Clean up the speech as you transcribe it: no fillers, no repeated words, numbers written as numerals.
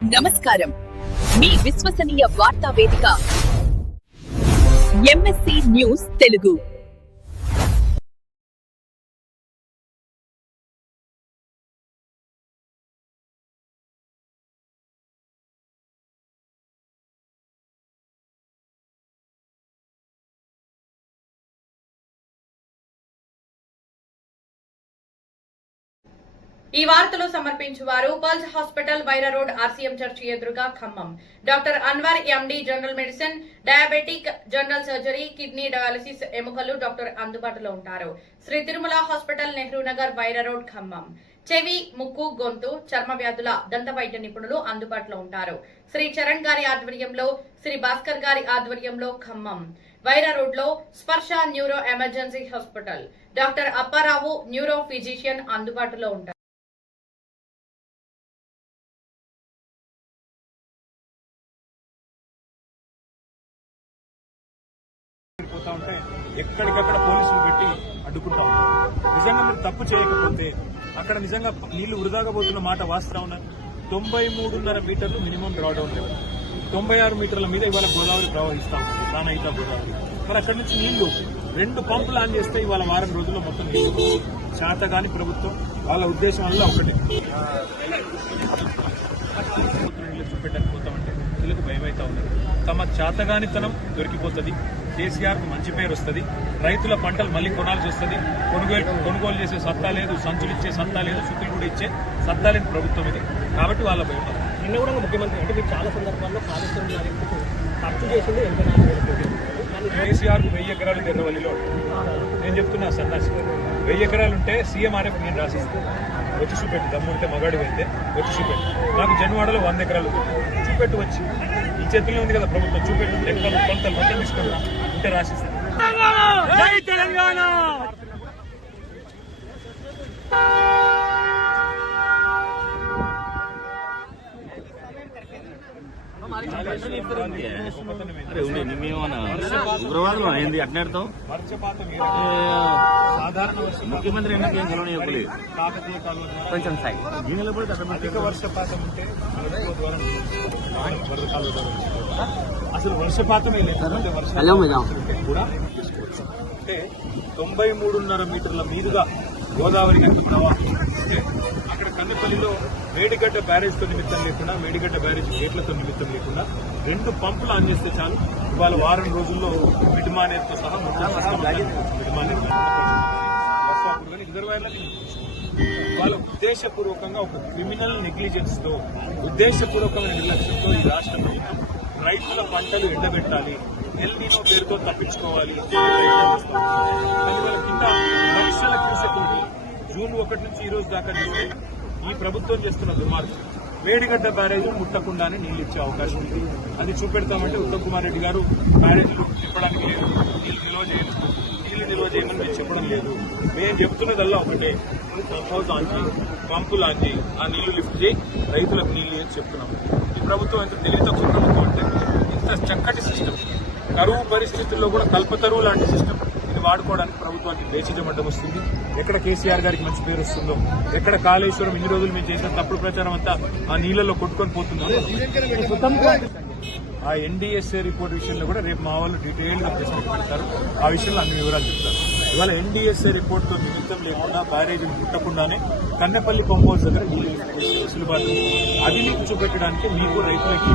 నమస్కారం, మీ విశ్వసనీయ వార్తా వేదిక ఎంఎస్సి న్యూస్ తెలుగు. ఈ వార్తలు సమర్పించువారు pulse hospital Wyra road RCM church ఎదురుగా Khammam. Doctor Anwar MD general medicine, diabetic, general surgery, kidney dialysis, ఎముకలు డాక్టర్ అందుబాటులో ఉంటారు. Shri Tirumala hospital, Nehru Nagar, Wyra road Khammam. చెవి, ముక్కు, గొంతు, చర్మ వ్యాధుల దంత వైద్య నిపుణులు అందుబాటులో ఉంటారు. శ్రీ చరణ్ గారి ఆధ్వర్యంలో, శ్రీ భాస్కర్ గారి ఆధ్వర్యంలో ఖమ్మం. వైరా రోడ్ లో స్పర్శ neuro emergency hospital, doctor Apparao neuro physician అందుబాటులో ఉంటారు. పోతా ఉంటే ఎక్కడికక్కడ పోలీసులు పెట్టి అడ్డుకుంటా ఉంటారు. నిజంగా మీరు తప్పు చేయకపోతే అక్కడ నిజంగా నీళ్లు వృధాగా పోతున్న మాట వాస్తవం. 93.5 మీటర్లు మినిమం డ్రాడౌన్ లెవెల్, 96 మీటర్ల మీద ఇవాళ గోదావరి ప్రవహిస్తా ఉంటుంది, ప్రాణహిత గోదావరి. మరి అక్కడి నుంచి నీళ్లు 2 పంపులు ఆన్ చేస్తే ఇవాళ వారం రోజుల్లో మొత్తం నీళ్లు శాతగాని ప్రభుత్వం వాళ్ళ ఉద్దేశం వల్ల ఒకటి చూపెట్టడానికి పోతామంటే వీళ్ళకి భయమైతా ఉన్నది. తమ చేతగానితనం దొరికిపోతుంది. కేసీఆర్ కు మంచి పేరు వస్తుంది. రైతుల పంటలు మళ్లీ కొనాల్సి వస్తుంది. కొనుగోలు చేసే సత్తా లేదు, సంచులు ఇచ్చే సత్తా లేదు, సుక్కులు కూడా ఇచ్చే సత్తా లేని ప్రభుత్వం ఇది. కాబట్టి వాళ్ళ భయం. నిన్న కూడా ముఖ్యమంత్రి అంటే మీరు చాలా సందర్భాల్లో కాళేశ్వరం ఖర్చు చేసింది కేసీఆర్ కు 1000 ఎకరాలు ఎర్రవల్లిలో. నేను చెప్తున్నా సన్నాసి, 1000 ఎకరాలు ఉంటే సీఎంఆర్ఎఫ్ నేను రాసిస్తాను. వచ్చి చూపెట్టు, దమ్ముంటే మగాడు అయితే వచ్చి చూపెట్టు. నాకు జన్వాడలో 100 ఎకరాలు చూపెట్టు. వచ్చి ఈ చేతుల్లో ఉంది కదా ప్రభుత్వం, చూపెట్టు. లెక్కలు కొలతలు మొత్తం తీసుకున్నా ఉంటే రాసిస్తాను. జై తెలంగాణ. ఉగ్రవాదులు అయింది అట్నేడతాం. ముఖ్యమంత్రి కాకతీయ కాలువ కొంచెం సైడ్ దీనిలో కూడా అధిక వర్షపాతం ఉంటే అసలు వర్షపాతమే లేదు. కూడా తీసుకోవచ్చు. అంటే 93.5 మీటర్ల మీదుగా గోదావరి గంట ప్రవాహం. అంటే అక్కడ కన్నపల్లిలో మేడిగడ్డ బ్యారేజ్తో నిమిత్తం లేకుండా, మేడిగడ్డ బ్యారేజ్ గేట్లతో నిమిత్తం లేకుండా 2 పంపులు ఆన్ చేస్తే చాలు ఇవాళ వారం రోజుల్లో మిడ్మానేర్తో సహా వాళ్ళ ఉద్దేశపూర్వకంగా ఒక క్రిమినల్ నెగ్లిజెన్స్ తో, ఉద్దేశపూర్వకమైన నిర్లక్ష్యంతో ఈ రాష్ట్ర ప్రభుత్వం రైతుల పంటలు ఎండబెట్టాలి, ఎల్నినో పేరుతో తప్పించుకోవాలి. కింద లక్షల క్యూసెక్కులు జూన్ 1 నుంచి ఈ రోజు దాకా చూస్తే ఈ ప్రభుత్వం చేస్తున్న దుర్మార్గం. మేడిగడ్డ బ్యారేజ్ ముట్టకుండానే నీళ్లు ఇచ్చే అవకాశం ఉంది. అది చూపెడతామంటే ఉత్తమ్ కుమార్ రెడ్డి గారు బ్యారేజ్లు తిప్పడానికి లేదు, నీళ్లు నిల్వ చేయమని మేము చెప్పడం లేదు. మేము చెప్తున్నదల్లా ఒకటే, హౌస్ ఆంచి, పంపులు ఆంచి, ఆ నీళ్లు లిఫ్ట్ చేయి, రైతులకు నీళ్లు అని చెప్తున్నాము. ఈ ప్రభుత్వం ఎంత తెలివి తక్కువ ప్రభుత్వం అంటే, ఇంత చక్కటి సిస్టమ్, కరువు పరిస్థితుల్లో కూడా కల్పతరువు లాంటి సిస్టమ్ ఇది వాడుకోవడానికి ప్రభుత్వానికి లేచిజమడ్డం వస్తుంది. ఎక్కడ కేసీఆర్ గారికి మంచి పేరు వస్తుందో, ఎక్కడ కాళేశ్వరం ఇన్ని రోజులు మేము చేసిన తప్పుడు ప్రచారం అంతా ఆ నీళ్లలో కొట్టుకొని పోతుందో, ఆ ఎన్డీఎస్ఏ రిపోర్ట్ విషయంలో కూడా రేపు మా వాళ్ళు డీటెయిల్ గా ప్రెస్ మీట్ పెడతారు. ఆ విషయంలో అన్ని వివరాలు చెప్తారు. ఇవాళ ఎన్డీఎస్ఏ రిపోర్ట్ తో నిమిత్తం లేకుండా, బ్యారేజీని ముట్టకుండానే కన్నెపల్లి పంప్ హౌస్ దగ్గర వెసులుబాటు అది మీకు చూపెట్టడానికి మీకు రైతులకి